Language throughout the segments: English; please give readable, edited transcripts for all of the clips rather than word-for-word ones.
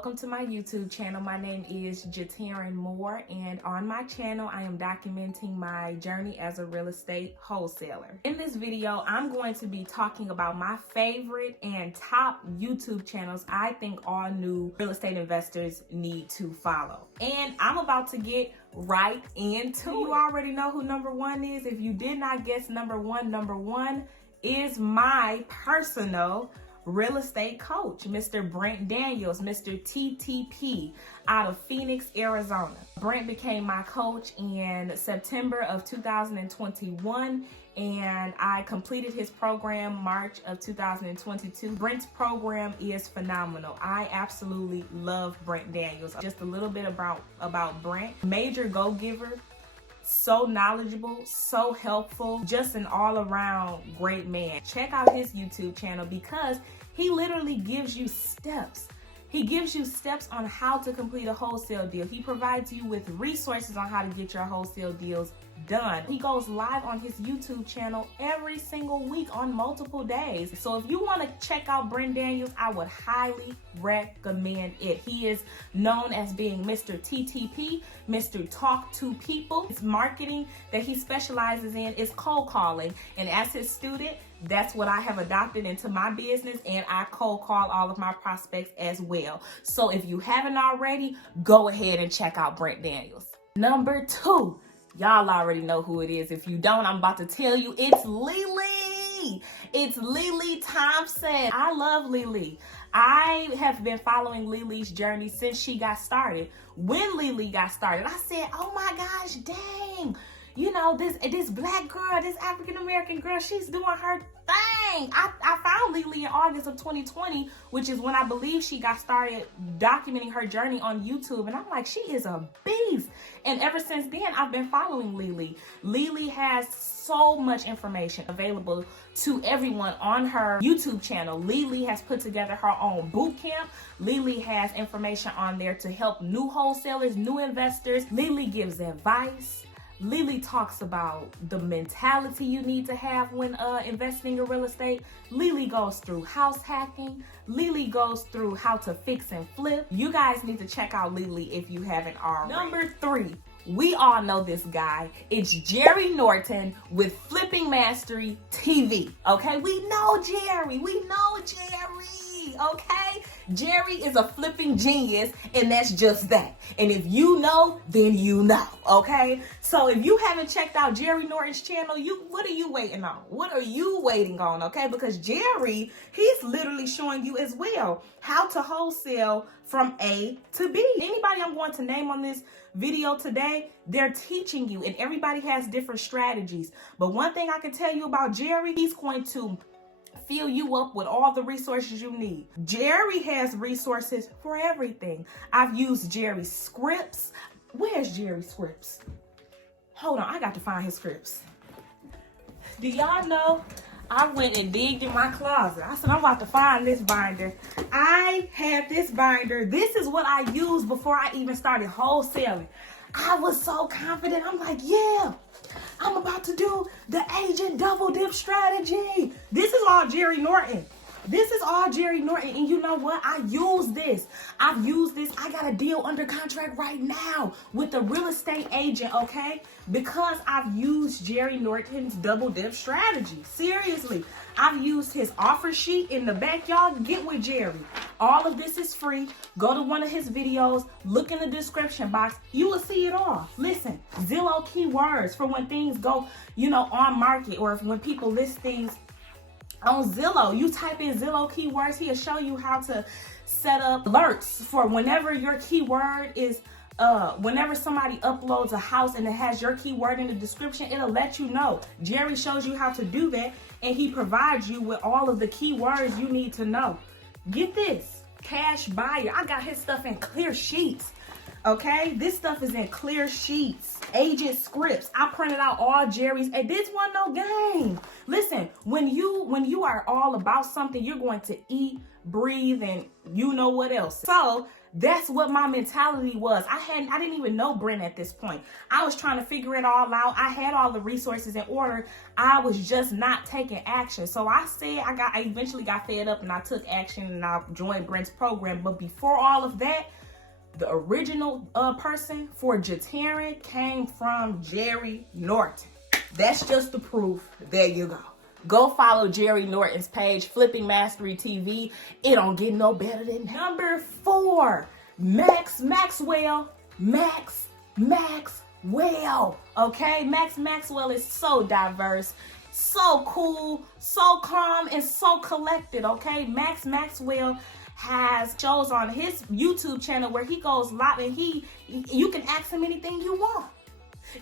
welcome to my YouTube channel. My name is Jatarin Moore, and on my channel I am documenting my journey as a real estate wholesaler. In this video, I'm going to be talking about my favorite and top YouTube channels I think all new real estate investors need to follow. And I'm about to get right into it. You already know who number one is. If you did not guess number one is my personal real estate coach, Mr. Brent Daniels, Mr. TTP, out of Phoenix, Arizona. Brent became my coach in September of 2021, and I completed his program March of 2022. Brent's program is phenomenal. I absolutely love Brent Daniels. Just a little bit about Brent. Major go-giver, so knowledgeable, so helpful, just an all-around great man. Check out his YouTube channel because he literally gives you steps. He gives you steps on how to complete a wholesale deal. He provides you with resources on how to get your wholesale deals done. He goes live on his YouTube channel every single week on multiple days. So if you want to check out Brent Daniels, I would highly recommend it. He is known as being Mr. TTP, Mr. Talk to People. His marketing that he specializes in is cold calling. And as his student, that's what I have adopted into my business, and I cold call all of my prospects as well. So if you haven't already, go ahead and check out Brent Daniels. Number two, y'all already know who it is. If you don't, I'm about to tell you, it's Lily. It's Lily Thompson. I love Lily. I have been following Lily's journey since she got started. When Lily got started, I said, oh my gosh, dang. You know, this black girl, this African-American girl, she's doing her thing. I found Lily in August of 2020, which is when I believe she got started documenting her journey on YouTube. And I'm like, she is a beast. And ever since then, I've been following Lily. Lily has so much information available to everyone on her YouTube channel. Lily has put together her own boot camp. Lily has information on there to help new wholesalers, new investors. Lily gives advice. Lily talks about the mentality you need to have when investing in real estate. Lily goes through house hacking. Lily goes through how to fix and flip. You guys need to check out Lily if you haven't already. Number three, we all know this guy. It's Jerry Norton with Flipping Mastery TV. Okay, we know Jerry. Okay, Jerry is a flipping genius, and that's just that. And if you know, then you know. Okay, so if you haven't checked out Jerry Norton's channel, what are you waiting on? What are you waiting on? Okay, because Jerry, he's literally showing you as well how to wholesale from A to B. Anybody I'm going to name on this video today, they're teaching you, and everybody has different strategies. But one thing I can tell you about Jerry, he's going to fill you up with all the resources you need. Jerry has resources for everything. I've used Jerry's scripts. Where's Jerry's scripts? Hold on, I got to find his scripts. Do y'all know I went and digged in my closet? I said, I'm about to find this binder. I had this binder. This is what I used before I even started wholesaling. I was so confident. I'm like, yeah, I'm about to do the agent double dip strategy. This is all Jerry Norton. This is all Jerry Norton. And you know what? I've used this. I got a deal under contract right now with a real estate agent, okay? Because I've used Jerry Norton's double dip strategy. Seriously. I've used his offer sheet in the back. Y'all get with Jerry. All of this is free. Go to one of his videos. Look in the description box. You will see it all. Listen, Zillow keywords for when things go, on market, or when people list things on Zillow. You type in Zillow keywords, he'll show you how to set up alerts for whenever your keyword is, whenever somebody uploads a house and it has your keyword in the description, it'll let you know. Jerry shows you how to do that, and he provides you with all of the keywords you need to know. Get this, cash buyer. I got his stuff in clear sheets. Okay, this stuff is in clear sheets, agent scripts. I printed out all Jerry's, and this one no game. Listen, when you are all about something, you're going to eat, breathe, and you know what else. So That's what my mentality was. I didn't even know Brent at this point. I was trying to figure it all out. I had all the resources in order. I was just not taking action. So I said I eventually got fed up and I took action and I joined Brent's program. But before all of that, the original person for Jatarin came from Jerry Norton. That's just the proof. There you go. Go follow Jerry Norton's page, Flipping Mastery TV. It don't get no better than that. Number 4, Maxwell. Okay, Maxwell is so diverse, so cool, so calm, and so collected. Okay, Maxwell has shows on his YouTube channel where he goes live and you can ask him anything you want.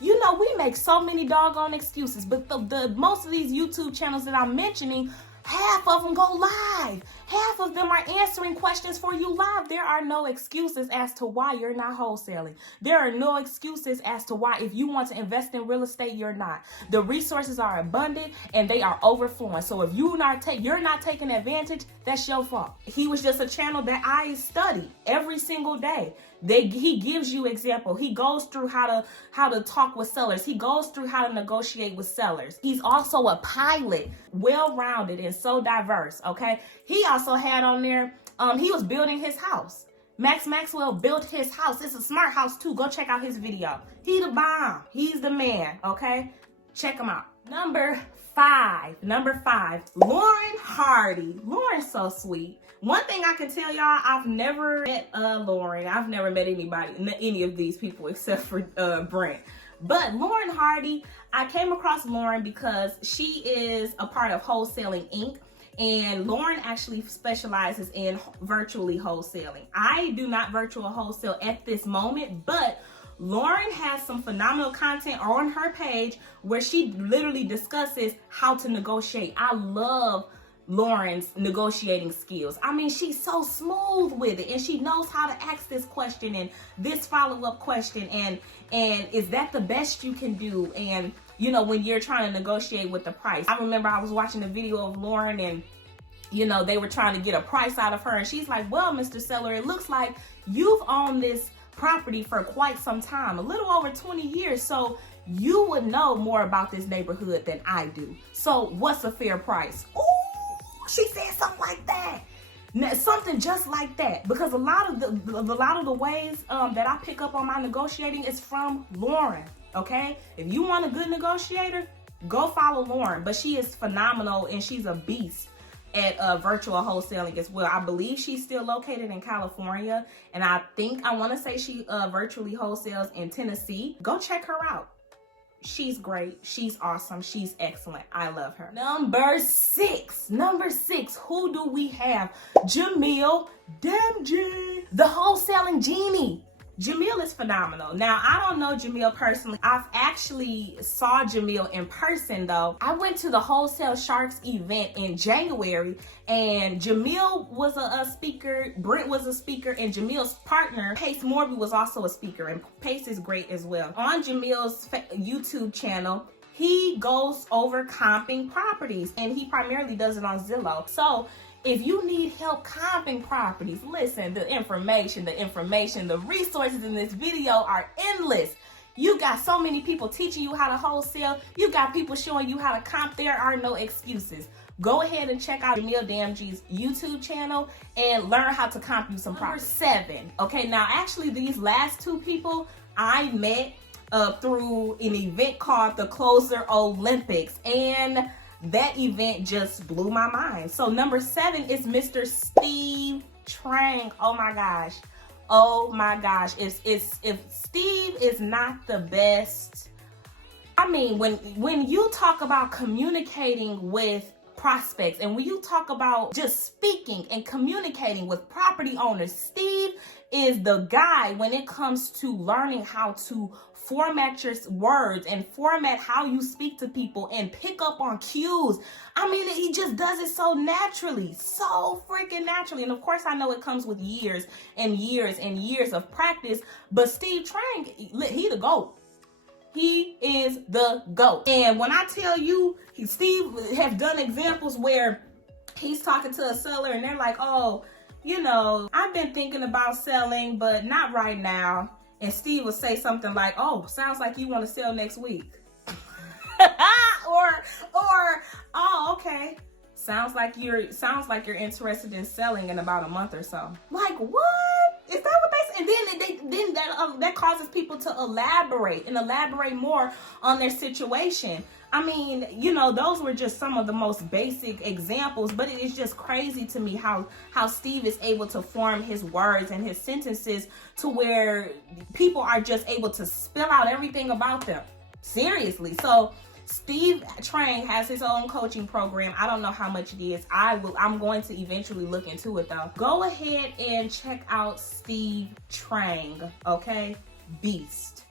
You know, we make so many doggone excuses, but the most of these YouTube channels that I'm mentioning, half of them go live. Half of them are answering questions for you live. There are no excuses as to why you're not wholesaling. There are no excuses as to why if you want to invest in real estate, you're not. The resources are abundant and they are overflowing. So if you're not taking advantage, that's your fault. He was just a channel that I study every single day. He gives you example. He goes through how to talk with sellers. He goes through how to negotiate with sellers. He's also a pilot, well-rounded and so diverse. Okay. He also had on there, he was building his house. Maxwell built his house. It's a smart house too. Go check out his video. He the bomb. He's the man. Okay. Check him out. Number 5, Lauren Hardy. Lauren's so sweet. One thing I can tell y'all, I've never met Lauren. I've never met any of these people except for Brent. But Lauren Hardy, I came across Lauren because she is a part of Wholesaling Inc. And Lauren actually specializes in virtually wholesaling. I do not virtual wholesale at this moment, but Lauren has some phenomenal content on her page where she literally discusses how to negotiate. I love Lauren's negotiating skills. I mean, she's so smooth with it and she knows how to ask this question and this follow-up question and is that the best you can do? And you know, when you're trying to negotiate with the price. I remember I was watching a video of Lauren and you know, they were trying to get a price out of her and she's like, well, Mr. Seller, it looks like you've owned this property for quite some time, a little over 20 years. So you would know more about this neighborhood than I do. So what's a fair price? Ooh, she said something like that. Now, something just like that, because a lot of the ways that I pick up on my negotiating is from Lauren. Okay, if you want a good negotiator, go follow Lauren. But she is phenomenal and she's a beast at virtual wholesaling as well. I believe she's still located in California, and I want to say she virtually wholesales in Tennessee. Go check her out. She's great. She's awesome. She's excellent. I love her. Number six, who do we have? Jameel Dimg, the wholesaling genie. Jameel is phenomenal. Now, I don't know Jameel personally. I've actually saw Jameel in person though. I went to the Wholesale Sharks event in January and Jameel was a speaker, Brent was a speaker, and Jameel's partner, Pace Morby, was also a speaker, and Pace is great as well. On Jameel's YouTube channel, he goes over comping properties and he primarily does it on Zillow. So if you need help comping properties, listen, the information, the resources in this video are endless. You got so many people teaching you how to wholesale. You got people showing you how to comp. There are no excuses. Go ahead and check out Jameel Dimg's YouTube channel and learn how to comp you some properties. Number 7. Okay, now actually these last 2 people I met through an event called the Closer Olympics, and that event just blew my mind. So number 7 is Mr. Steve Trang. Oh my gosh. If Steve is not the best, I mean, when you talk about communicating with prospects and when you talk about just speaking and communicating with property owners, Steve is the guy when it comes to learning how to format your words and format how you speak to people and pick up on cues. I mean, he just does it so naturally, so freaking naturally. And of course, I know it comes with years and years and years of practice, but Steve Trang, he the GOAT. He is the GOAT. And when I tell you, Steve has done examples where he's talking to a seller and they're like, oh, you know, I've been thinking about selling, but not right now. And Steve will say something like, oh, sounds like you want to sell next week. or, oh, okay. Sounds like you're interested in selling in about a month or so. Like, what? Is that what they say? And then that causes people to elaborate more on their situation. I mean, you know, those were just some of the most basic examples, but it is just crazy to me how Steve is able to form his words and his sentences to where people are just able to spill out everything about them. Seriously. So Steve Trang has his own coaching program. I don't know how much it is. I'm going to eventually look into it though. Go ahead and check out Steve Trang, okay? Beast.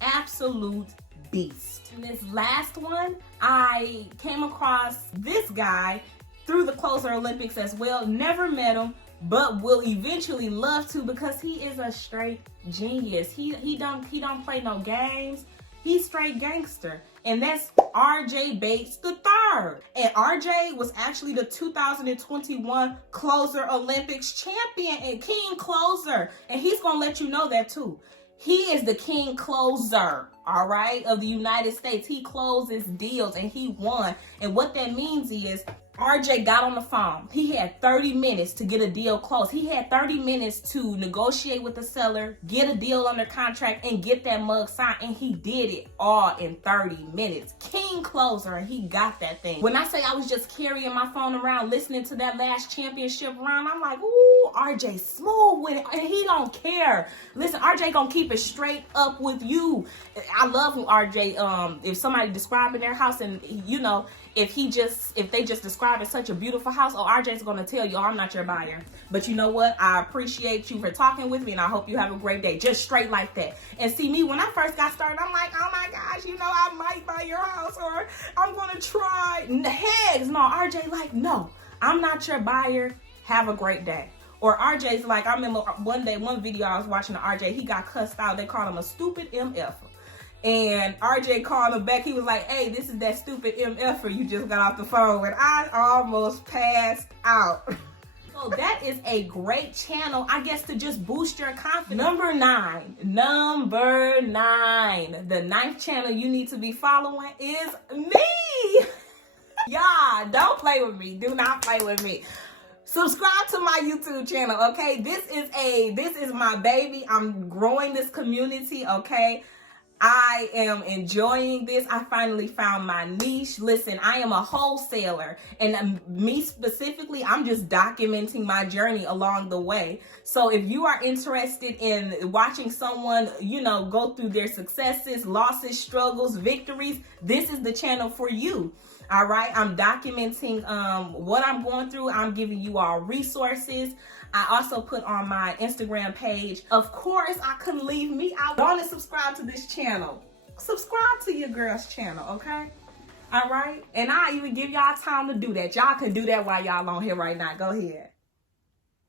Absolute beast. And this last one, I came across this guy through the Closer Olympics as well. Never met him, but will eventually love to because he is a straight genius. He don't play no games. He's straight gangster. And that's RJ Bates III. And RJ was actually the 2021 Closer Olympics champion and king closer. And he's going to let you know that too. He is the king closer, all right, of the United States. He closes deals and he won. And what that means is RJ got on the phone. He had 30 minutes to get a deal closed. He had 30 minutes to negotiate with the seller, get a deal under contract, and get that mug signed. And he did it all in 30 minutes. King closer, and he got that thing. When I say I was just carrying my phone around listening to that last championship round, I'm like, ooh, RJ smooth with it. And he don't care. Listen, RJ gonna keep it straight up with you. I love when RJ, if somebody describing their house and, you know, if they just describe it such a beautiful house, oh, RJ's gonna tell you, oh, I'm not your buyer. But you know what? I appreciate you for talking with me and I hope you have a great day. Just straight like that. And see, me, when I first got started, I'm like, oh my gosh, you know, I might buy your house or I'm gonna try. Heads, no, RJ like, no, I'm not your buyer. Have a great day. Or RJ's like, I remember one video I was watching of RJ, he got cussed out. They called him a stupid MF. And RJ called him back. He was like, hey, this is that stupid MF you just got off the phone with. I almost passed out. So that is a great channel, I guess, to just boost your confidence. Number nine. The 9th channel you need to be following is me. Y'all, don't play with me. Do not play with me. Subscribe to my YouTube channel, okay? This is my baby. I'm growing this community, okay? I am enjoying this. I finally found my niche. Listen, I am a wholesaler, and me specifically, I'm just documenting my journey along the way. So if you are interested in watching someone, you know, go through their successes, losses, struggles, victories, this is the channel for you. All right, I'm documenting what I'm going through. I'm giving you all resources. I also put on my Instagram page. Of course, I couldn't leave me out. Go and subscribe to this channel. Subscribe to your girl's channel, okay? All right? And I even give y'all time to do that. Y'all can do that while y'all on here right now. Go ahead.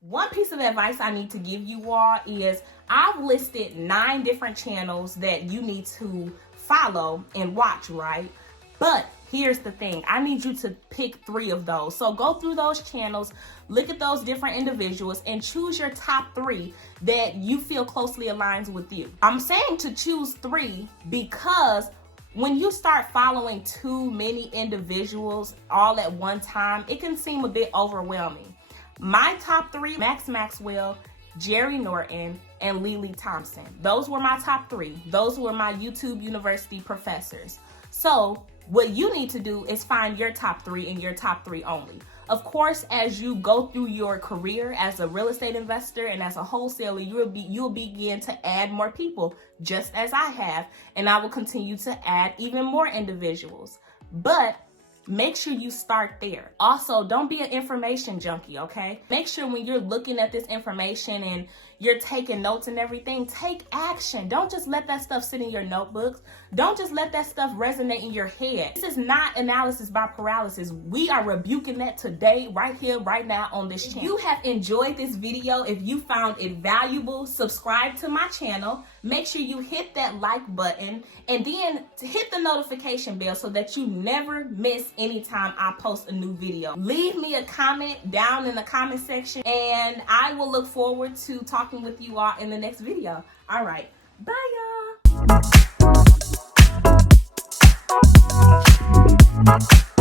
One piece of advice I need to give you all is I've listed 9 different channels that you need to follow and watch, right? But here's the thing. I need you to pick 3 of those. So go through those channels, look at those different individuals, and choose your top 3 that you feel closely aligns with you. I'm saying to choose 3 because when you start following too many individuals all at one time, it can seem a bit overwhelming. My top 3, Maxwell, Jerry Norton, and Thompson. Those were my top 3. Those were my YouTube University professors. So what you need to do is find your top 3 and your top 3 only. Of course, as you go through your career as a real estate investor and as a wholesaler, you'll begin to add more people, just as I have, and I will continue to add even more individuals. But make sure you start there. Also, don't be an information junkie, okay? Make sure when you're looking at this information and you're taking notes and everything, take action. Don't just let that stuff sit in your notebooks. Don't just let that stuff resonate in your head. This is not analysis by paralysis. We are rebuking that today, right here, right now on this channel. If you have enjoyed this video, if you found it valuable, subscribe to my channel. Make sure you hit that like button and then hit the notification bell so that you never miss any time I post a new video. Leave me a comment down in the comment section and I will look forward to talking with you all in the next video. All right, bye y'all.